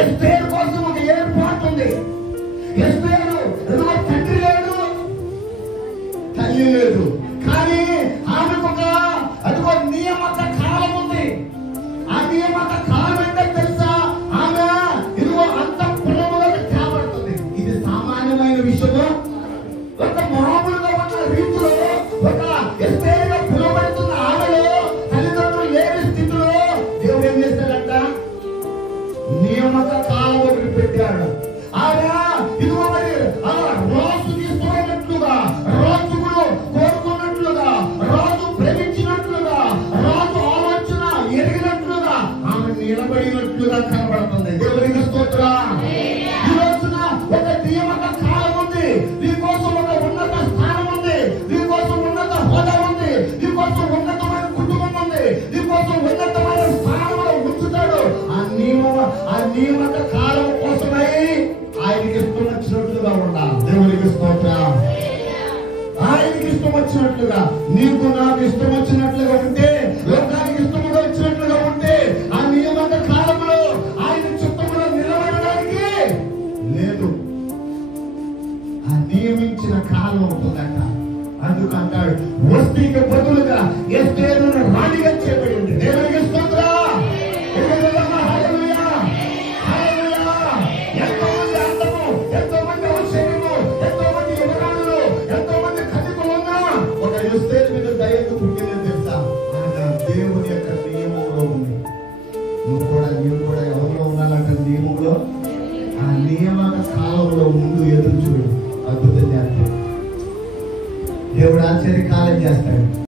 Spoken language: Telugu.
ఎస్తేరు కోసం ఒక ఏర్పాటు ఉంది. ఎస్తేరు తండ్రి లేడు, తల్లి లేదు, కానీ ఆమెకు ఒక అదిగో నియమక కాలం ఉంది. ఆ నియమక కాలం ఏంటో తెలుసా? ఆమె ఇదిగో అంతఃపురములోకి తేబడుతుంది. ఇది సామాన్యమైన విషయము. ఒక మామూలుగా ఉన్న రీతిలో ఒక ఎస్తేరుగా పిలువబడుతున్న ఆమెలో తల్లిదండ్రులు లేని స్థితిలో దేవుడు ఏం చేస్తాడంట? నియమక కాలం ఒకటి పెట్టాడు. ఆమె ఇదిగో మరి రాజు తీసుకున్నట్లుగా, రాజుకుడు కోరుకున్నట్లుగా, రాజు ప్రేమించినట్లుగా, రాజు ఆలోచన ఎరిగినట్లుగా ఆమె నిలబడినట్లుగా కనబడుతుంది. దేవునికి స్తోత్రం. ఈ రోజున ఒక నియమక కాలం ఉంది. నీకోసం ఒక ఉన్నత స్థానం ఉంది, నీకోసం ఉన్నత హోదా ఉంది, నీకోసం ఉన్నతమైన కుటుంబం ఉంది, నీకోసం ఉన్నతమైన స్థానంలో ఉంచుతాడు. ఆ నియమక కాలం కోసమై ఆయనకి ఇష్టం వచ్చినట్లుగా ఉండాలి. దేవునికి స్తోత్రం. ఆయనకి ఇష్టం వచ్చినట్లుగా, నీకు నాకు ఇష్టం వచ్చినట్లుగా ఉంటే, లోకానికి ఇష్టముగా వచ్చినట్లుగా ఉంటే, ఆ నియమక కాలంలో ఆయన చిత్తంలో నిలబడడానికి లేదు. ఆ నియమించిన కాలం ఉంటుందంట. అందుకంటాడు వస్తీకి బదులుగా ఎస్తేరును రాణిగా చేయబడింది. దేవునికి స్తోత్రం. దేవుని యొక్క నియమంలో ఉంది. నీవు కూడా ఎవరిలో ఉండాలంటే నియమంలో, ఆ నియమక కాలంలో ముందు ఎదురు చూడు. అద్భుతం చేస్తాడు దేవుడు. ఆశ్చర్యకాలం చేస్తాడు.